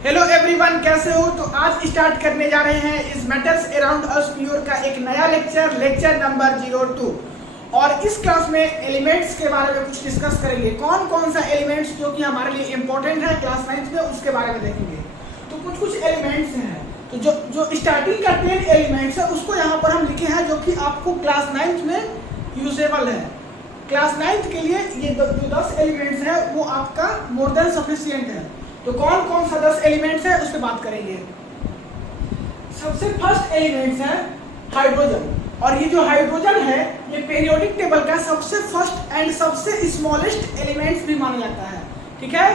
Hello everyone, कैसे हो? तो आज स्टार्ट करने जा रहे हैं इस मैटर्स अराउंड अस प्योर का एक नया लेक्चर नंबर 02। और इस क्लास में एलिमेंट्स के बारे में कुछ डिस्कस करेंगे। कौन कौन सा एलिमेंट्स जो कि हमारे लिए इंपॉर्टेंट है क्लास 9 में, उसके बारे में देखेंगे। तो कुछ एलिमेंट्स हैं, तो जो स्टार्टिंग का 10 एलिमेंट्स है उसको यहाँ पर हम लिखे हैं, जो कि आपको क्लास 9 में यूजेबल है। क्लास 9 के लिए ये जो 10 एलिमेंट्स है वो आपका मोर देन सफिशिएंट है। तो कौन कौन सा 10 एलिमेंट्स है उस पर बात करेंगे। सबसे फर्स्ट एलिमेंट्स है हाइड्रोजन। और ये जो हाइड्रोजन है ये पीरियोडिक टेबल का सबसे फर्स्ट एंड सबसे स्मॉलेस्ट एलिमेंट्स भी माना जाता है। ठीक है,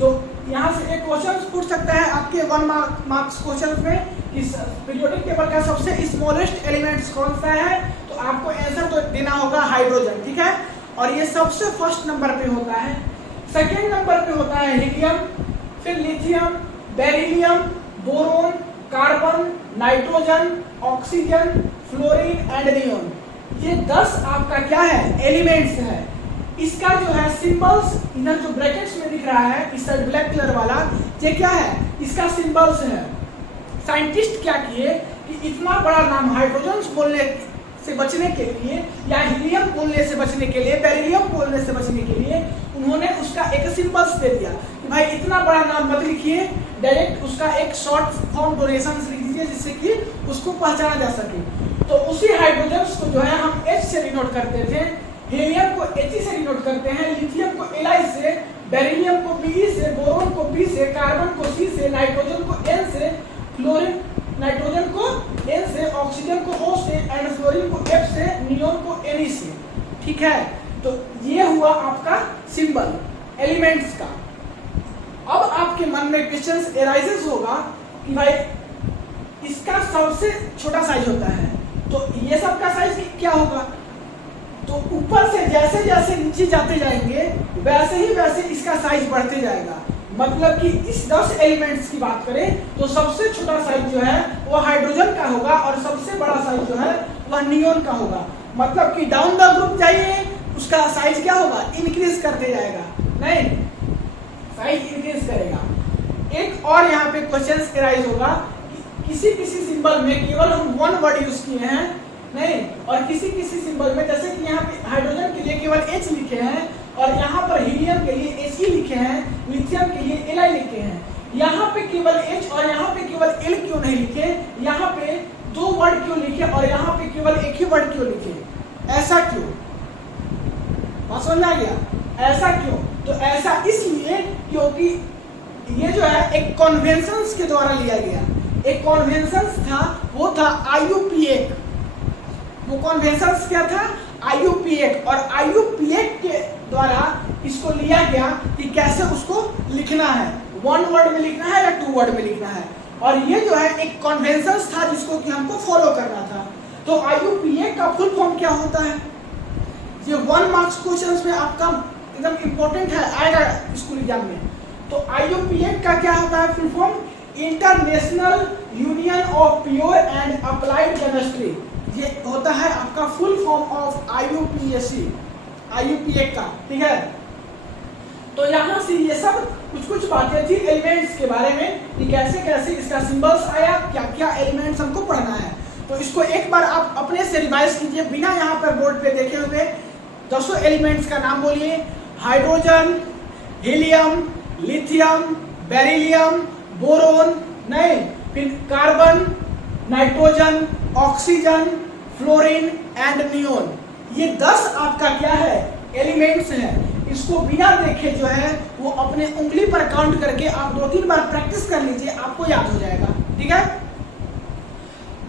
तो यहाँ से एक क्वेश्चन पूछ सकता है आपके 1 मार्क्स क्वेश्चन में, इस पीरियोडिक टेबल का सबसे स्मॉलेस्ट एलिमेंट्स कौन सा है, तो आपको आंसर तो देना होगा हाइड्रोजन। ठीक है, और ये सबसे फर्स्ट नंबर पे होता है। सेकेंड नंबर पे होता है हीलियम, फिर lithium, beryllium, boron, carbon, nitrogen, oxygen, fluorine and neon. ये 10 आपका क्या है, एलिमेंट्स है। इसका जो है सिंबल्स इधर जो ब्रैकेट्स में दिख रहा है, इस साइड ब्लैक कलर वाला, ये क्या है, इसका सिंबल्स है। साइंटिस्ट क्या किए कि इतना बड़ा नाम हाइड्रोजन बोलने से बचने के लिए या हीलियम बोलने से बचने के लिए, बेरिलियम बोलने से बचने के लिए उन्होंने उसका एक सिंबल्स दे दिया कि भाई इतना बड़ा नाम मत लिखिए, डायरेक्ट उसका एक शॉर्ट फॉर्म डोनेशन लिख दीजिए जिससे कि उसको पहचाना जा सके। तो उसी हाइड्रोजन को जो है हम H से डिनोट करते थे, हीलियम को He से डिनोट करते हैं, लिथियम को Li से, बेरिलियम को Be से, बोरोन को B से, कार्बन को C से, नाइट्रोजन को N से, फ्लोरीन नाइट्रोजन को N से, ऑक्सीजन को O से एंड फ्लोरीन को F से, नियोन को Ne से। ठीक है, तो ये हुआ आपका सिंबल एलिमेंट्स का। अब आपके मन में क्वेश्चंस एराइजेस होगा कि भाई इसका सबसे छोटा साइज होता है, तो ये सब का साइज क्या होगा। तो ऊपर से जैसे जैसे नीचे जाते जाएंगे वैसे ही इसका साइज बढ़ते जाएगा। मतलब कि इस 10 एलिमेंट्स की बात करें तो सबसे छोटा साइज जो है वो हाइड्रोजन का होगा और सबसे बड़ा साइज जो है वह नियोन का होगा। मतलब कि डाउन द ग्रुप जाइए उसका साइज क्या होगा, इंक्रीज करते जाएगा, नहीं साइज इंक्रीज करेगा। एक और यहाँ पे क्वेश्चन एराइज होगा कि किसी सिंबल में केवल हम 1 वर्ड यूज किए हैं, नहीं, और किसी सिंबल में जैसे कि यहाँ पे हाइड्रोजन के लिए केवल H लिखे हैं और यहाँ पर हीलियम के लिए He लिखे हैं, लिथियम के लिए Li लिखे हैं। यहाँ पे केवल H और यहाँ पे केवल L क्यों नहीं लिखे, यहाँ पे 2 वर्ड क्यों लिखे और यहाँ पे केवल एक ही वर्ड क्यों लिखे, ऐसा क्यों, बात समझ में आ गया? ऐसा क्यों? तो ऐसा इसलिए क्योंकि ये जो है एक कन्वेंशंस के द्वारा लिया गया। एक कन्वेंशंस था, वो था IUPAC। वो कन्वेंशंस क्या था, IUPAC। और IUPAC के द्वारा इसको लिया गया कि कैसे उसको लिखना है, 1 वर्ड में लिखना है या 2 वर्ड में लिखना है। और ये जो है एक कन्वेंशंस था जिसको कि हमको फॉलो करना था। तो IUPAC का फुल फॉर्म क्या होता है, ये 1 मार्क्स क्वेश्चंस में आपका एकदम इंपॉर्टेंट है, आएगा स्कूल एग्जाम में। तो IUPAC का क्या होता है full form, international union of pure and applied chemistry. ये होता है आपका फुल फॉर्म ऑफ IUPAC का। ठीक है, तो यहाँ से ये सब कुछ बातें थी एलिमेंट्स के बारे में कि कैसे कैसे इसका सिंबल्स आया, क्या क्या एलिमेंट्स हमको पढ़ना है। तो इसको एक बार आप अपने से रिवाइज कीजिए बिना यहाँ पर बोर्ड पे देखे हुए। 10 एलिमेंट्स का नाम बोलिए, hydrogen, helium, lithium, beryllium, boron, नहीं, फिर carbon, nitrogen, oxygen, fluorine and neon. ये 10 आपका क्या है, एलिमेंट्स हैं। इसको बिना देखे जो है वो अपने उंगली पर काउंट करके आप 2-3 बार प्रैक्टिस कर लीजिए, आपको याद हो जाएगा। ठीक है,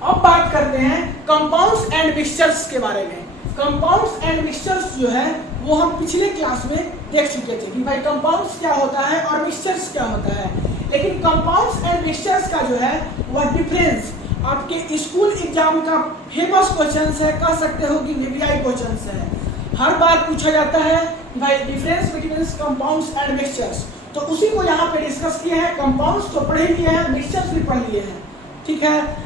अब बात करते हैं कंपाउंड्स एंड मिक्सचर्स के बारे में। कंपाउंड्स एंड मिक्सचर्स जो है वो हम पिछले क्लास में देख चुके थे कि भाई कंपाउंड्स क्या होता है और मिक्सचर्स क्या होता है। लेकिन कंपाउंड्स एंड मिक्सचर्स का जो है वह डिफरेंस आपके स्कूल एग्जाम का फेमस क्वेश्चन है, कह सकते हो कि VVI क्वेश्चन है। हर बार पूछा जाता है भाई difference between compounds and mixtures, तो उसी को यहाँ पे डिस्कस किए हैं। कंपाउंड्स तो पढ़े लिए हैं, मिक्सचर्स भी पढ़ लिए हैं। ठीक है,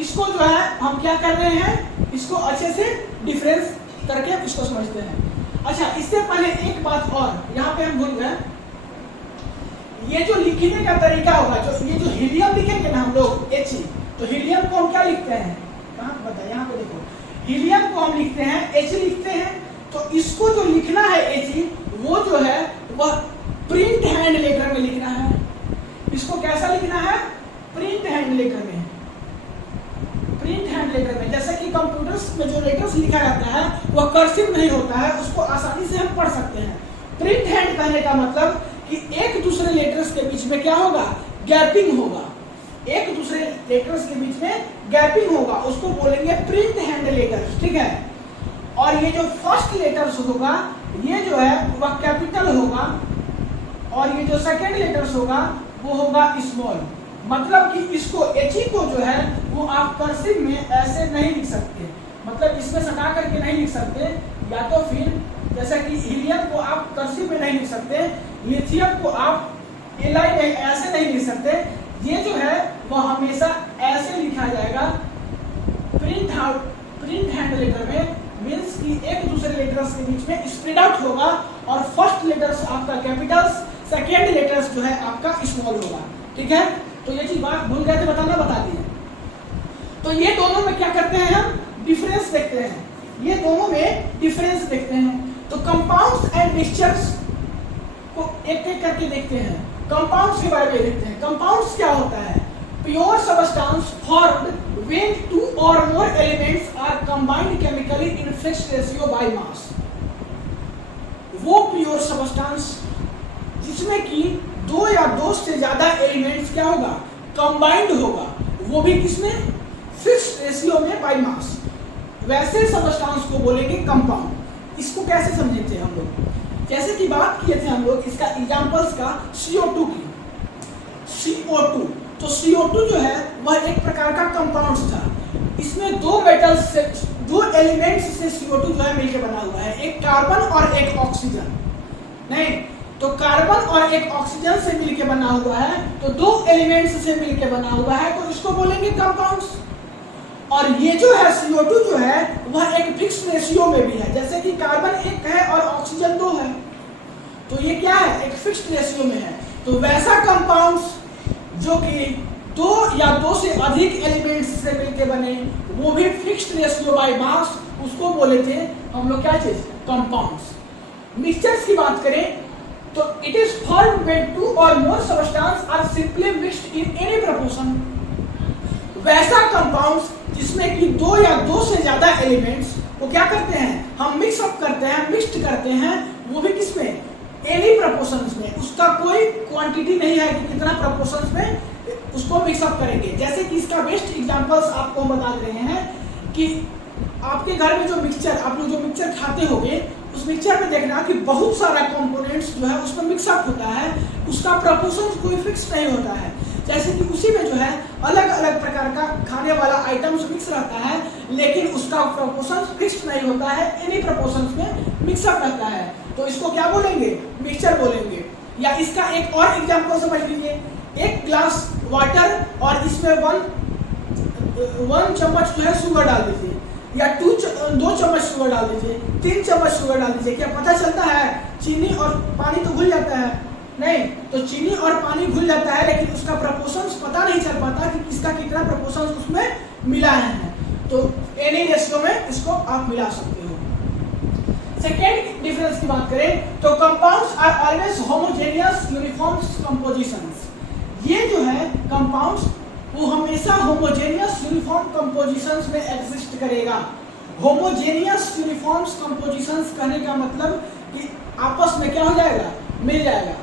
इसको जो है हम क्या कर रहे हैं, इसको अच्छे से डिफरेंस करके इसको समझते हैं। अच्छा, इससे पहले एक बात और यहाँ पे हम भूल गए, ये जो लिखने का तरीका होगा, जो ये जो हीलियम लिखेंगे ना हम लोग He, तो हीलियम को हम क्या लिखते हैं, कहाँ बताया, यहाँ पे देखो, हीलियम को हम लिखते हैं H लिखते हैं। तो इसको जो लिखना है He, वो जो है वह प्रिंट हैंड लेटर में लिखना है। इसको कैसा लिखना है, प्रिंट हैंड लेटर में, प्रिंट हैंड लेटर में। जैसे कि कंप्यूटर्स में जो लेटर्स लिखा जाता है वह कर्सिव नहीं होता है, उसको आसानी से हम पढ़ सकते हैं। प्रिंट हैंड कहने का मतलब कि एक दूसरे लेटर्स के बीच में क्या होगा, गैपिंग होगा, एक दूसरे लेटर्स के बीच में गैपिंग होगा, उसको बोलेंगे प्रिंट हैंड लेटर्स, ठीक है। और ये जो फर्स्ट लेटर्स होगा ये जो है वह कैपिटल होगा, और ये जो सेकेंड लेटर्स होगा वो होगा स्मॉल। मतलब कि इसको He को जो है वो आप कर्सिव में ऐसे नहीं लिख सकते, मतलब इसमें सटा करके नहीं लिख सकते, या तो फिर जैसे कि हीलियम को आप कर्सिव में नहीं लिख सकते, लिथियम को आप Li ऐसे नहीं लिख सकते। ये जो है वो हमेशा ऐसे लिखा जाएगा प्रिंट हैंड लेटर में, मीन्स कि एक दूसरे लेटर्स के बीच में स्प्रेड आउट होगा, और फर्स्ट लेटर्स आपका कैपिटल्स, सेकेंड लेटर्स जो है आपका स्मॉल होगा, ठीक है। तो ये चीज बात भूल गए थे बताना, बता दिए। तो ये दोनों में क्या करते हैं, हम डिफरेंस देखते हैं, ये दोनों में डिफरेंस देखते हैं। तो कंपाउंड्स एंड मिक्सचर्स को एक एक करके देखते हैं। कंपाउंड्स के बारे में देखते हैं। कंपाउंड्स क्या होता है, pure substance formed when two or more elements are combined chemically in fixed ratio by mass. वो प्योर सबस्टेंस जिसमें कि दो या दो से ज्यादा एलिमेंट्स क्या होगा, कंबाइंड होगा, वो भी किसमें, फिक्स्ड रेशियो में बाय मास, वैसे सबस्टेंस को बोलेंगे कंपाउंड। इसको कैसे समझे थे हम लोग, जैसे कि बात किए थे हम लोग इसका एग्जांपल्स का CO2 की, CO2। तो CO2 जो है वह एक प्रकार का कंपाउंड था, इसमें दो मेटल्स से, दो एलिमेंट्स से CO2 जो है मिलकर बना हुआ है, एक कार्बन और एक ऑक्सीजन। नहीं, तो कार्बन और एक ऑक्सीजन से मिलकर बना हुआ है, तो दो एलिमेंट्स से मिलकर बना हुआ है, तो इसको बोलेंगे कंपाउंड्स। और ये जो है CO2 जो है वह एक फिक्स रेशियो में भी है, जैसे कि कार्बन एक है और ऑक्सीजन दो है, तो ये क्या है, एक फिक्स्ड रेशियो में है। तो वैसा कंपाउंड्स जो कि दो या दो से अधिक एलिमेंट्स से मिलकर बने, वो भी फिक्स्ड रेशियो बाय मास, उसको बोले थे हम लोग क्या चीज, कंपाउंड्स। मिक्सचर्स की बात करें तो it is formed when two or more substance are simply mixed in any proportion. वैसा कंपाउंड्स जिसमें कि दो या दो से ज्यादा एलिमेंट्स वो क्या करते हैं, हम मिक्स अप करते हैं, मिक्स्ड करते हैं, वो भी किसमें, एनी प्रोपोर्शंस में, उसका कोई क्वांटिटी नहीं है कि कितना प्रोपोर्शंस में उसको मिक्स अप करेंगे। जैसे कि इसका बेस्ट एग्जांपल्स आपको हम बता रहे हैं कि आपके घर में जो मिक्सचर, आप लोग जो मिक्सचर खाते होंगे, उस मिक्सचर में देखना कि बहुत सारा कंपोनेंट्स जो है उसमें मिक्स अप होता है, उसका प्रोपोर्शन कोई फिक्स नहीं होता है। जैसे कि उसी में जो है अलग अलग प्रकार का खाने वाला आइटम्स मिक्स रहता है, लेकिन उसका प्रोपोर्शन फिक्स नहीं होता है, एनी प्रोपोर्शंस में मिक्स अप रहता है, तो इसको क्या बोलेंगे, मिक्सचर बोलेंगे। या इसका एक और एग्जांपल समझ लीजिए, एक ग्लास वाटर और इसमें वन चम्मच जो है शुगर डाल दीजिए, या दो चम्मच शुगर डाल दीजिए, 3 चम्मच शुगर डाल दीजिए, क्या पता चलता है चीनी और पानी तो घुल जाता है, नहीं, तो चीनी और पानी घुल जाता है, लेकिन उसका प्रोपोर्शंस पता नहीं चल पाता कि किसका कितना प्रोपोर्शंस उसमें मिला है। तो एनी रेशियो में इसको आप मिला सकते हो। सेकेंड डिफरेंस की बात करें तो compounds are always homogeneous uniform compositions. ये जो है कंपाउंड्स वो हमेशा होमोजेनियस यूनिफॉर्म कंपोजिशंस में एग्जिस्ट करेगा। होमोजेनियस यूनिफॉर्म कंपोजिशंस कहने का मतलब कि आपस में क्या हो जाएगा, मिल जाएगा।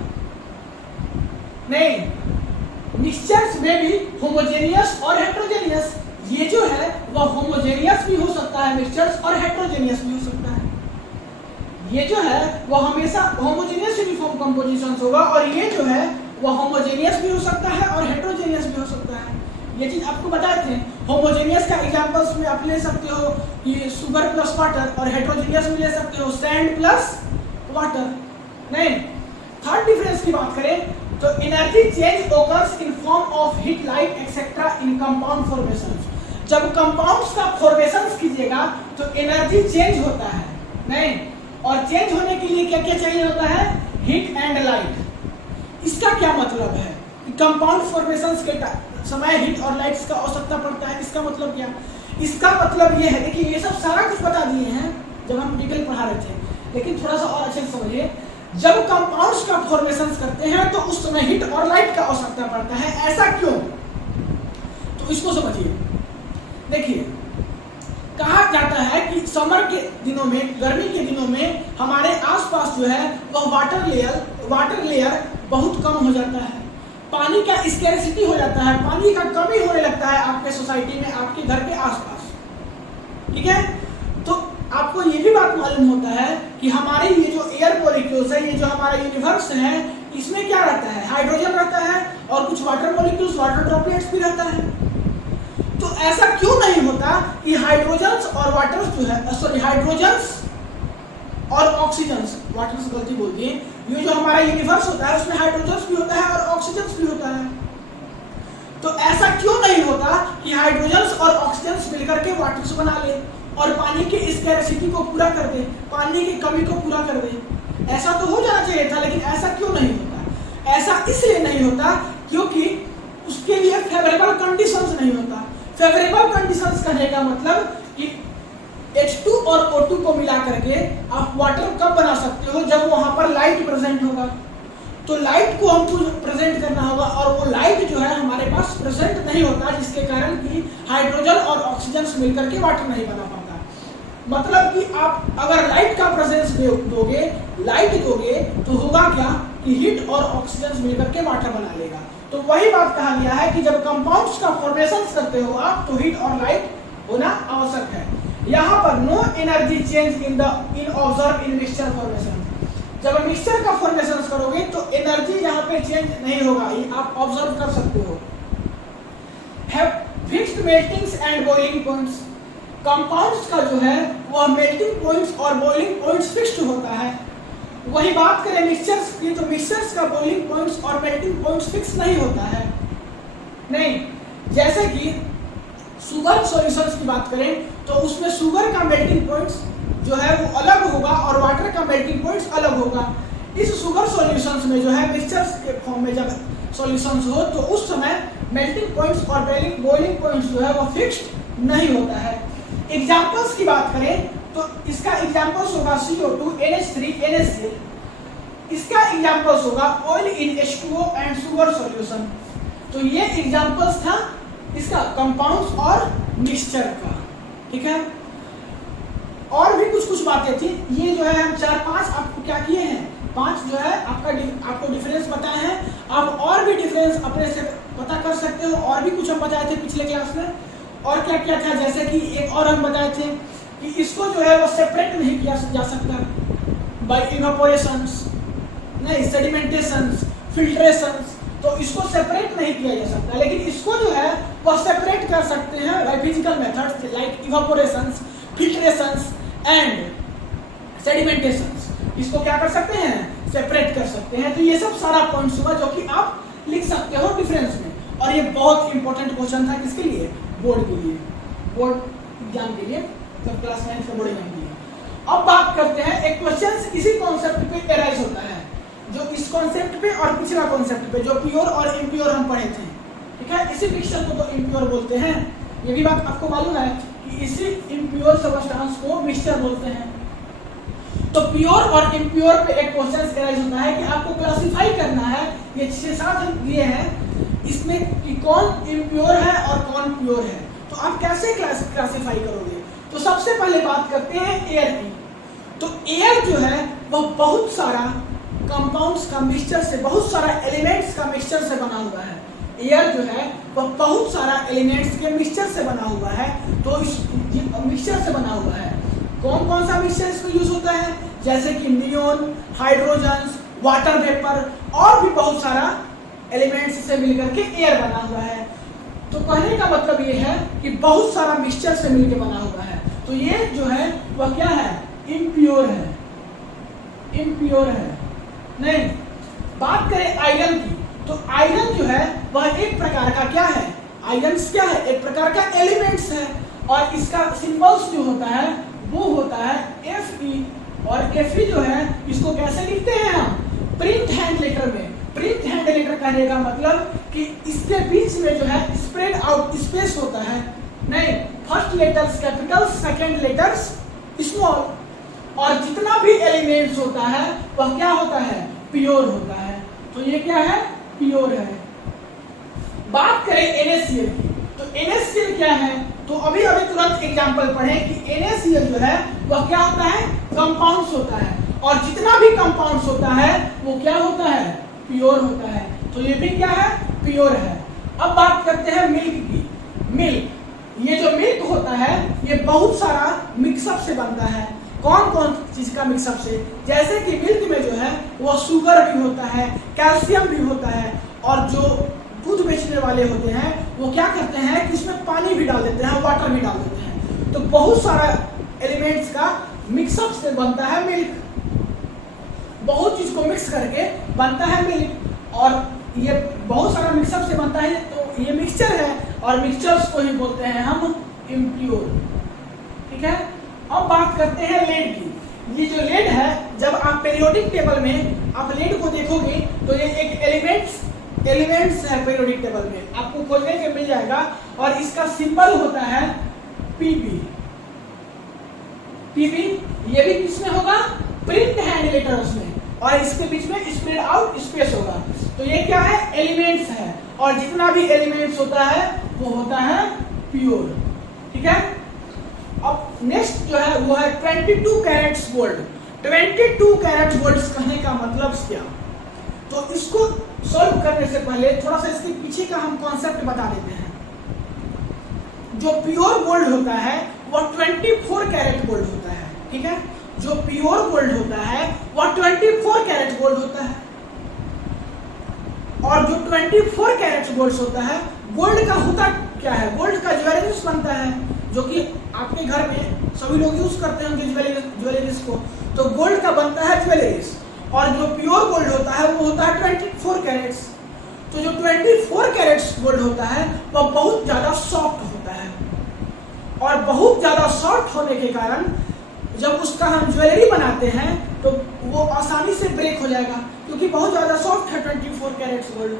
नहीं, मिक्सचर्स में भी होमोजेनियस और हेट्रोजेनियस, ये जो है वह होमोजेनियस भी हो सकता है मिक्सचर्स, और हेट्रोजेनियस भी हो सकता है। ये जो है वह हमेशा होमोजेनियस यूनिफॉर्म कंपोजिशंस होगा, और ये जो है वह होमोजेनियस भी हो सकता है और हेट्रोजेनियस भी हो सकता है। ये चीज आपको बताए थे। होमोजेनियस का एग्जांपल्स में आप ले सकते हो कि शुगर प्लस वाटर, और हेट्रोजेनियस में ले सकते हो सैंड प्लस वाटर। नहीं, थर्ड डिफरेंस की बात करें तो energy change occurs in form of heat, light etcetera in compound formations. जब कंपाउंड्स का फॉर्मेशंस कीजिएगा तो एनर्जी चेंज होता है, नहीं, और चेंज होने के लिए क्या क्या चाहिए होता है, हीट एंड लाइट। इसका क्या मतलब है? कंपाउंड फॉर्मेशंस के समय हीट और लाइट्स का आवश्यकता पड़ता है। इसका मतलब क्या? इसका मतलब ये है, देखिए ये सब सारा कुछ बता दिए हैं जब हम डिटेल पढ़ा रहे थे, लेकिन थोड़ा सा और अच्छे से समझिए। जब कंपाउंड्स का फॉर्मेशंस करते हैं तो उस समय हीट और लाइट का आवश्यकता पड़ता है। ऐसा क्यों? तो इसको समझिए। देखिए कहा जाता है कि समर के दिनों में, गर्मी के दिनों में हमारे आसपास जो है वह वाटर लेयर बहुत कम हो जाता है, पानी का स्कैरसिटी हो जाता है, पानी का कमी होने लगता है आपके सोसाइटी में, आपके घर के आसपास। ठीक है, तो आपको ये भी बात मालूम होता है कि हमारे ये जो एयर मॉलिक्यूल्स है, ये जो हमारा यूनिवर्स है, इसमें क्या रहता है? हाइड्रोजन रहता है और कुछ वाटर मॉलिक्यूल्स, वाटर ड्रॉपलेट्स भी रहता है। तो ऐसा क्यों नहीं होता कि हाइड्रोजन्स और वाटर्स जो है, सॉरी हाइड्रोजन्स और ऑक्सीजन्स, वाटर्स गलती बोल दिए, ये जो हमारा यूनिवर्स होता है उसमें हाइड्रोजन्स भी होता है और ऑक्सीजन्स भी होता है। तो ऐसा क्यों नहीं होता कि हाइड्रोजन्स और ऑक्सीजन्स मिलकर के वाटर्स बना ले और पानी की स्कैरसिटी को पूरा कर दे, पानी की कमी को पूरा कर दे? ऐसा तो हो जाना चाहिए था, लेकिन ऐसा क्यों नहीं होता? ऐसा इसलिए नहीं होता क्योंकि उसके लिए फेवरेबल कंडीशंस नहीं होता। फेवरेबल कंडीशंस कहने का मतलब कि H2 और O2 को मिला करके आप वाटर कब बना सकते हो? जब वहां पर लाइट प्रेजेंट होगा। तो लाइट को हमको प्रेजेंट करना होगा और वो लाइट जो है हमारे पास प्रेजेंट नहीं होता, जिसके कारण कि हाइड्रोजन और ऑक्सीजन मिलकर के वाटर नहीं बना पाता। मतलब कि आप अगर लाइट का प्रेजेंस दोगे, लाइट दोगे, तो होगा क्या कि हीट और ऑक्सीजन मिलकर के वाटर बना लेगा। तो वही बात कहा गया है कि जब कंपाउंड्स का फॉर्मेशन करते हो आप, तो हीट और लाइट होना आवश्यक है। यहाँ पर no energy change in observe in mixture formation. जब मिक्सचर का फॉर्मेशन करोगे तो एनर्जी यहाँ पे चेंज नहीं होगा, ये आप ऑब्जर्व कर सकते हो। Have fixed meltings and boiling points. Compounds का जो है वह मेल्टिंग पॉइंट्स और बॉइलिंग पॉइंट्स फिक्स्ड होता है। वही बात करें मिक्सचर्स की, तो मिक्सचर्स का बॉइलिंग पॉइंट्स और मेल्टिंग पॉइंट्स फिक्स नहीं होता है। नहीं, जैसे कि शुगर सॉल्यूशंस की बात करें तो उसमें शुगर का मेल्टिंग पॉइंट्स जो है वो अलग होगा और वाटर का मेल्टिंग पॉइंट्स अलग होगा। इस शुगर सॉल्यूशंस में जो है मिक्सचर्स के फॉर्म में जब सॉल्यूशंस हो तो उस समय मेल्टिंग पॉइंट्स और बॉइलिंग पॉइंट्स जो है वो फिक्स्ड नहीं होता है। एग्जांपल्स की बात करें तो इसका एग्जांपल्स होगा CO2, NH3, NaCl। इसका एग्जांपल्स होगा oil in H2O and sugar solution. तो ये एग्जांपल्स था इसका कंपाउंड्स और मिक्सचर का। ठीक है, और भी कुछ बातें थी। ये जो है हम 4-5 आपको क्या किए हैं, 5 जो है आपको डिफरेंस बताए हैं। आप और भी डिफरेंस अपने से पता कर सकते हो। और भी कुछ हम बताए थे पिछले क्लास में। और क्या क्या था, जैसे कि एक और हम बताए थे कि इसको जो है वो सेपरेट नहीं किया जा सकता बाय इवेपोरेशंस, नहीं सेडिमेंटेशंस, फिल्ट्रेशंस। तो इसको सेपरेट नहीं किया जा सकता, लेकिन इसको जो है वो सेपरेट कर सकते हैं by physical methods like evaporations, filtrations and sedimentations. इसको क्या कर सकते हैं, सेपरेट कर सकते हैं। तो ये सब सारा पॉइंट्स हुआ जो कि आप लिख सकते हो डिफरेंस में। और ये बहुत इंपॉर्टेंट क्वेश्चन था किसके लिए, बोर्ड के लिए, बोर्ड एग्जाम के लिए, जब क्लास 9 का बोर्ड एग्जाम के लिए। अब बात करते हैं एक क्वेश्चन इसी कॉन्सेप्ट पे अराइज होता है, जो इस कॉन्सेप्ट पे और पिछला कॉन्सेप्ट पे जो प्योर और इम्प्योर हम पढ़े थे। ठीक है, इसी मिक्सचर को तो इम्प्योर बोलते हैं। ये भी बात आपको मालूम है कि इसी इम्प्योर सब्सटेंस को मिक्सचर बोलते हैं। तो प्योर और इम्प्योर पे एक क्वेश्चन अराइज होता है कि आपको क्लासिफाई करना है। ये 6-7 हम दिए हैं इसमें कि कौन इम्प्योर है और कौन प्योर है। तो आप कैसे क्लासिफाई करोगे? तो सबसे पहले बात करते हैं एयर की। तो एयर जो है वह बहुत सारा कंपाउंड्स का मिक्सचर से, बहुत सारा एलिमेंट्स का मिक्सचर से बना हुआ है। एयर जो है वह बहुत सारा एलिमेंट्स के मिक्सचर से बना हुआ है। तो इस मिक्सचर से बना हुआ है। कौन कौन सा मिक्सचर इसमें यूज होता है, जैसे कि नियोन, हाइड्रोजन, वाटर वेपर और भी बहुत सारा एलिमेंट्स से मिलकर के एयर बना हुआ है। तो कहने का मतलब ये है कि बहुत सारा मिक्सचर से मिलकर बना हुआ है। तो ये जो है वह क्या है, इम्प्योर है, इम्प्योर है। नहीं, बात करें आयरन की, तो आयरन जो है वह एक प्रकार का क्या है, आयरन क्या है, एक प्रकार का एलिमेंट्स है। और इसका सिंबल्स जो होता है वो होता है Fe। और Fe जो है इसको कैसे लिखते हैं हम, प्रिंट हैंड लेटर में। प्रिंट हैंड लेटर कहने का मतलब कि इसके बीच में जो है स्प्रेड आउट स्पेस होता है, नहीं, first letters capital, second letters small, और जितना भी एलिमेंट्स होता है वह क्या होता है, प्योर होता है। तो ये क्या है, प्योर है। बात करें NaCl की, तो NaCl क्या है, तो अभी तुरंत एग्जांपल पढ़ें कि NaCl जो है वह क्या होता है, कंपाउंड्स होता है, और जितना भी कंपाउंड्स होता है वो क्या होता है, प्योर होता है। तो ये भी क्या है, प्योर है। अब बात करते हैं मिल्क की। मिल्क, ये जो मिल्क होता है ये बहुत सारा मिक्सअप से बनता है। कौन कौन चीज का मिक्सअप से, जैसे कि मिल्क में जो है वो शुगर भी होता है, कैल्शियम भी होता है, और जो दूध बेचने वाले होते हैं वो क्या करते हैं कि उसमें पानी भी डाल देते हैं, वाटर भी डाल देते हैं। तो बहुत सारा एलिमेंट्स का मिक्सअप से बनता है मिल्क, बहुत चीज को मिक्स करके बनता है मिल्क, और ये बहुत सारा मिक्सअप से बनता है, तो ये मिक्सचर है, और मिक्सचर्स को ही बोलते हैं हम इम्प्योर। ठीक है। अब बात करते हैं लेड की। ये जो लेड है, जब आप पीरियोडिक टेबल में आप लेड को देखोगे तो ये एक एलिमेंट्स है पीरियोडिक टेबल में, आपको खोजने के मिल जाएगा, और इसका सिंबल होता है Pb। Pb ये भी किसमें होगा, प्रिंट हैंड लेटर्स में, और इसके बीच में स्प्रेड आउट स्पेस होगा। तो ये क्या है, एलिमेंट्स है, और जितना भी एलिमेंट्स होता है वो होता है प्योर। ठीक है। अब नेक्स्ट जो है वो है 22 कैरेट्स गोल्ड। 22 कैरेट गोल्ड कहने का मतलब क्या, तो इसको सॉल्व करने से पहले थोड़ा सा इसके पीछे का हम कॉन्सेप्ट बता देते हैं। जो प्योर गोल्ड होता है वो 24 कैरेट गोल्ड होता है। ठीक है। जो प्योर गोल्ड होता है वह 24 कैरेट गोल्ड होता है, और जो 24 कैरेट गोल्ड होता है, गोल्ड का होता क्या है, गोल्ड का ज्वेलरीज बनता है, जो कि आपके घर में सभी लोग यूज करते होंगे ज्वेलरीज को। तो गोल्ड का बनता है ज्वेलरीज, और जो प्योर गोल्ड होता है वो होता है 24 कैरेट्स। तो जो 24 कैरेट्स गोल्ड होता है वह बहुत ज्यादा सॉफ्ट होता है, और बहुत ज्यादा सॉफ्ट होने के कारण जब उसका हम ज्वेलरी बनाते हैं तो वो आसानी से ब्रेक हो जाएगा, क्योंकि बहुत ज्यादा सॉफ्ट है 24 कैरेट्स गोल्ड।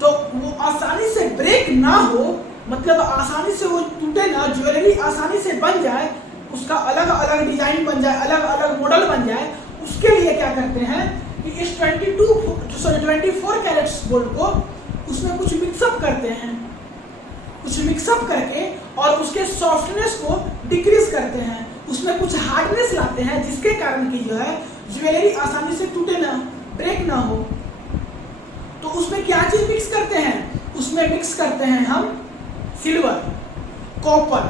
तो वो आसानी से ब्रेक ना हो, मतलब आसानी से वो टूटे ना, ज्वेलरी आसानी से बन जाए, उसका अलग अलग डिजाइन बन जाए, अलग अलग मॉडल बन जाए, उसके लिए क्या करते हैं कि इस 24 कैरेट्स गोल्ड को उसमें कुछ मिक्सअप करते हैं, कुछ मिक्सअप करके और उसके सॉफ्टनेस को डिक्रीज करते हैं, उसमें कुछ हार्डनेस लाते हैं, जिसके कारण की जो है ज्वेलरी आसानी से टूटे ना, ब्रेक ना हो। तो उसमें क्या चीज मिक्स करते हैं, उसमें मिक्स करते हैं हम सिल्वर, कॉपर,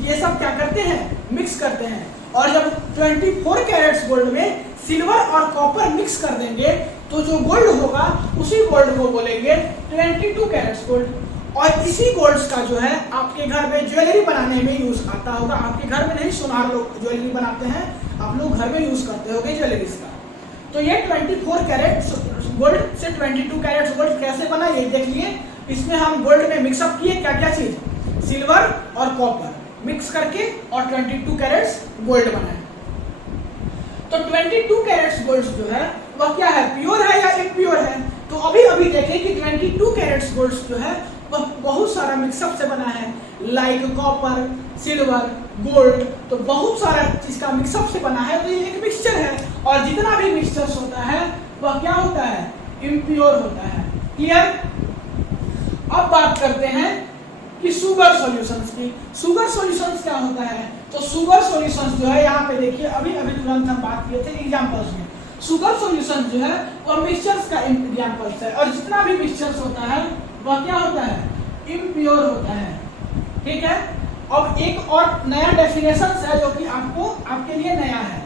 ये सब क्या करते हैं, मिक्स करते हैं। और जब 24 कैरेट्स गोल्ड में सिल्वर और कॉपर मिक्स कर देंगे तो जो गोल्ड होगा उसी गोल्ड को बोलेंगे 22 कैरेट्स गोल्ड। और इसी गोल्ड्स का जो है आपके घर में ज्वेलरी बनाने में यूज आता होगा। आपके घर में नहीं, सुनार लोग ज्वेलरी बनाते हैं, आप लोग घर में यूज करते होंगे ज्वेलरीज का। तो ये 24 कैरेट गोल्ड से 22 कैरेट्स गोल्ड कैसे बना ये देख लिए। इसमें हम गोल्ड में मिक्सअप किए क्या क्या चीज, सिल्वर और कॉपर मिक्स करके और 22 कैरेट्स गोल्ड बनाए। तो 22 कैरेट्स गोल्ड जो है वह क्या है, प्योर है या इम्प्योर है। तो अभी देखें कि 22 कैरेट्स गोल्ड जो है वह बहुत सारा मिक्सअप से बना है, लाइक कॉपर, सिल्वर, गोल्ड, तो बहुत सारा चीज का मिक्सअप से बना है। तो ये एक मिक्सचर है, और जितना भी मिक्सचर होता है वह क्या होता है, इम्प्योर होता है। क्लियर। अब बात करते हैं कि शुगर सॉल्यूशंस की। शुगर सॉल्यूशंस क्या होता है, तो शुगर सॉल्यूशंस जो है यहाँ पे देखिए, अभी तुरंत हम बात किए थे एग्जांपल्स में। शुगर सॉल्यूशन जो है वह मिक्सचर्स का एग्जांपल्स है, और जितना भी मिक्सचर्स होता है वह क्या होता है, इम्प्योर होता है। ठीक है। अब एक और नया डेफिनेशन है जो कि आपके लिए नया है।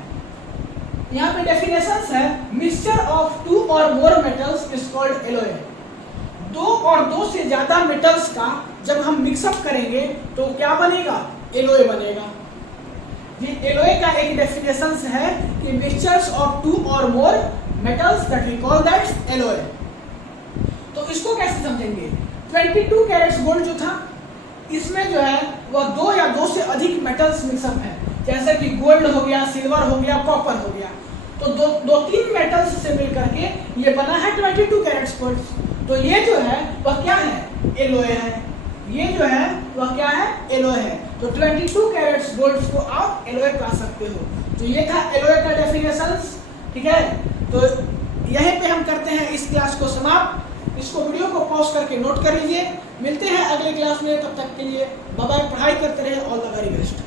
यहाँ पे डेफिनेशन है, मिक्सचर ऑफ 2 और more metals is called alloy. 2 और 2 से ज्यादा मेटल्स का जब हम मिक्सअप करेंगे तो क्या बनेगा, एलॉय बनेगा। ये एलॉय का एक डेफिनेशन है कि मिक्सचर्स ऑफ 2 और more metals that we call that alloy. तो इसको कैसे समझेंगे, 22 कैरेट्स गोल्ड जो था इसमें जो है वह 2 या 2 से अधिक मेटल्स मिक्सअप है, जैसे कि गोल्ड हो गया, सिल्वर हो गया, कॉपर हो गया। तो तो दो तीन मेटल्स से मिलकर के ये बना है 22 कैरेट्स गोल्ड। तो ये जो है वह क्या है, एलोय है। ये जो है वह क्या है, एलोय है। तो 22 कैरेट्स गोल्ड को आप एलोय कह सकते हो। तो ये था एलोय का डेफिनेशंस, ठीक है। तो यहीं पे हम करते हैं इस क्लास को समाप्त। इसको वीडियो को पॉज करके नोट कर लीजिए। मिलते हैं अगले क्लास में, तब तक के लिए बाय बाय। पढ़ाई करते रहे, ऑल द वेरी बेस्ट।